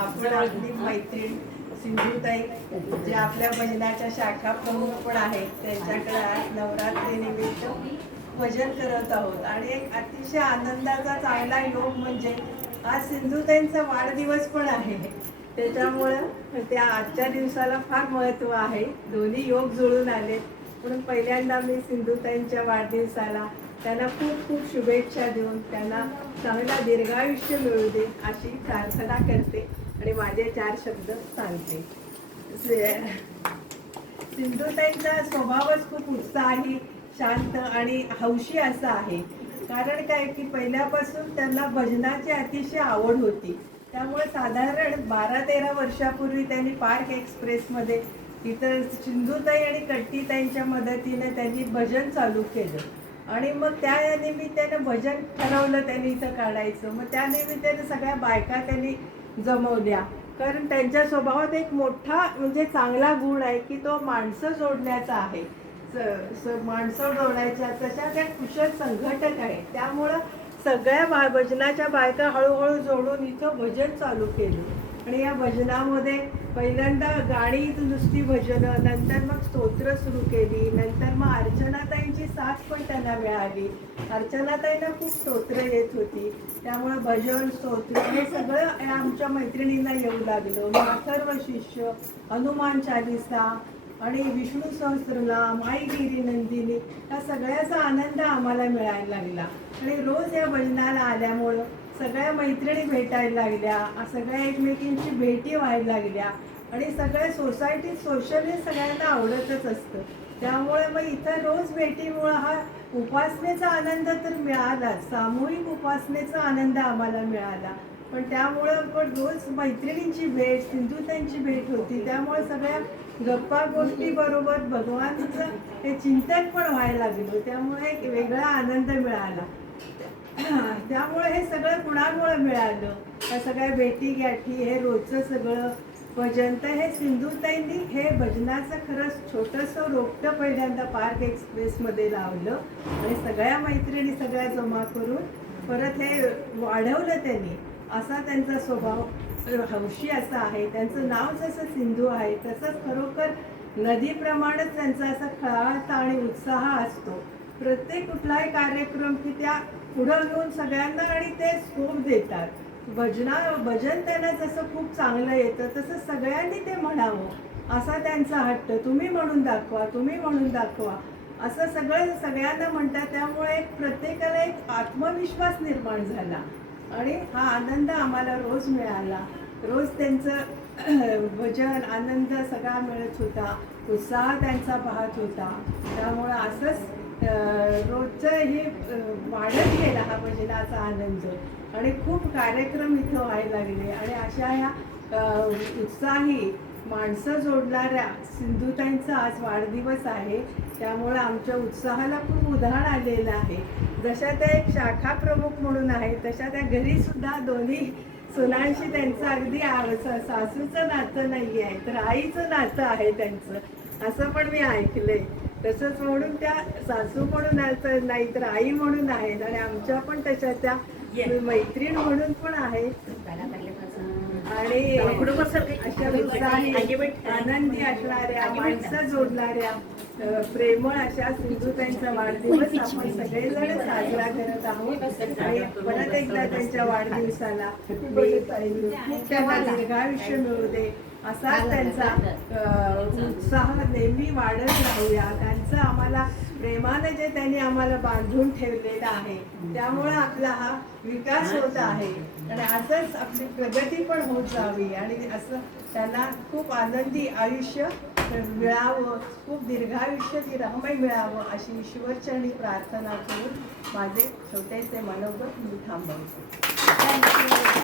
आपण आपली मैत्रीण सिंधुताई जे आपल्या भजनाच्या शाखा प्रमुख पण आहेत त्यांच्याकडे आज नवरात्रीनिमित्त भजन करत आहोत. आणि एक अतिशय आनंदाचा चांगला योग म्हणजे आज सिंधुताईंचा वाढदिवस पण आहे. त्याच्यामुळं त्या आजच्या दिवसाला फार महत्त्व आहे. दोन्ही योग जुळून आलेत म्हणून पहिल्यांदा मी सिंधुताईंच्या वाढदिवसाला त्यांना खूप खूप शुभेच्छा देऊन त्यांना चांगला दीर्घायुष्य मिळू दे अशी प्रार्थना करते. आणि माझे चार शब्द सांगते. सिंधुताईंचा स्वभावच खूप उत्साही शांत आणि हौशी असा आहे. कारण काय की पहिल्यापासून त्यांना भजनाची अतिशय आवड होती. त्यामुळे साधारण बारा तेरा वर्षापूर्वी त्यांनी पार्क एक्सप्रेसमध्ये इथं सिंधुताई आणि कट्टीताईंच्या मदतीने त्यांनी भजन चालू केलं. आणि मग त्या निमित्तानं भजन ठरवलं त्यांनी इथं काढायचं. मग त्या निमित्ताने सगळ्या बायका त्यांनी जमवल्या. कारण त्यांच्या स्वभावात एक मोठा म्हणजे चांगला गुण आहे की तो माणसं जोडण्याचा आहे. स- माणसं जोडायच्या तशा त्या कुशल संघटक आहे. त्यामुळं सगळ्या बा भजनाच्या बायका हळूहळू जोडून इथं भजन चालू केलं. भजनामध्ये पहिल्यांदा गाणी नुसती भजनं नंतर मग स्तोत्र सुरू केली नंतर मग अर्चनाताईंची साथ पण त्यांना मिळाली. अर्चनाताईंना खूप स्तोत्र येत होती. त्यामुळे भजन स्तोत्र हे सगळं या आमच्या मैत्रिणींना येऊ लागलं. मग अथर्व शिष्य हनुमान चालिसा आणि विष्णू सहस्रनाम आई नंदिनी या सगळ्याचा आनंद आम्हाला मिळायला लागला. आणि रोज या भजनाला आल्यामुळं सगळ्या मैत्रिणी भेटायला लागल्या सगळ्या एकमेकींची भेटी व्हायला लागल्या आणि सगळ्या सोसायटीत सोशली सगळ्यांना आवडतच असतं. त्यामुळे मग इथं रोज भेटीमुळं हा उपासनेचा आनंद तर मिळालाच सामूहिक उपासनेचा आनंद आम्हाला मिळाला. पण त्यामुळं पण रोज मैत्रिणींची भेट सिंधुताईंची भेट होती. त्यामुळे सगळ्या गप्पा गोष्टी बरोबर भगवानचं हे चिंतन पण व्हायला लागलं. त्यामुळे एक वेगळा आनंद मिळाला. त्यामुळे हे सगळं कुणामुळे मिळालं? या सगळ्या भेटी गाठी हे रोजचं सगळं भजन तर हे सिंधुताईंनी हे भजनाचं खरंच छोटंसं रोपटं पहिल्यांदा पार्क एक्सप्रेसमध्ये लावलं. आणि सगळ्या मैत्रिणी सगळ्या जमा करून परत हे वाढवलं त्यांनी. असा त्यांचा स्वभाव हौशी असा आहे. त्यांचं नाव जसं सिंधू आहे तसंच खरोखर नदीप्रमाणेच त्यांचा असा खळाळता आणि उत्साह असतो. प्रत्येक कुठलाही कार्यक्रम की त्या पुढं घेऊन सगळ्यांना आणि ते स्कोप देतात. भजना भजन त्यांना जसं खूप चांगलं येतं तसं सगळ्यांनी ते म्हणावं. असा त्यांचा हट्ट. तुम्ही म्हणून दाखवा तुम्ही म्हणून दाखवा. असं सगळं सगळ्यांना म्हणतात. त्यामुळे एक प्रत्येकाला एक आत्मविश्वास निर्माण झाला. आणि हा आनंद आम्हाला रोज मिळाला. रोज त्यांचं भजन आनंद सगळा मिळत होता. उत्साह त्यांचा पाहत होता. त्यामुळं असंच रोजचं हे वाढत गेला हा भजनाचा आनंद. आणि खूप कार्यक्रम इथं व्हायला लागले. आणि अशा ह्या उत्साही माणसं जोडणाऱ्या सिंधुताईंचा आज वाढदिवस आहे. त्यामुळे आमच्या उत्साहाला खूप उधाण आलेलं आहे. जशा त्या एक शाखा प्रमुख म्हणून आहे तशा त्या घरीसुद्धा दोन्ही सुनांशी त्यांचं अगदी सासूचं नातं नाही आहे तर आईचं नातं आहे त्यांचं. असं पण मी ऐकलं आहे तसंच म्हणून त्या सासू म्हणून नाही तर आई म्हणून आहेत आणि आमच्या पण तशा त्या मैत्रीण म्हणून पण आहेत. आणि अशा उत्साही आनंदी असणाऱ्या माणसं जोडणाऱ्या प्रेमळ अशा सिंधुताईंचा वाढदिवस आपण सगळेजण साजरा करत आहोत. आणि परत एकदा त्यांच्या वाढदिवसाला खूप त्यांना दीर्घायुष्य मिळू दे. असाच त्यांचा उत्साह नेहमी वाढत राहूया. त्यांचं आम्हाला प्रेमाने जे त्यांनी आम्हाला बांधून ठेवलेलं आहे त्यामुळे आपला हा विकास होत आहे. आणि असंच आपली प्रगती पण होत जावी. आणि असं त्यांना खूप आनंदी आयुष्य मिळावं खूप दीर्घायुष्य निरामय मिळावं अशी ईश्वरचरणी प्रार्थना करून माझे छोटेसे मनोगत मी थांबवते.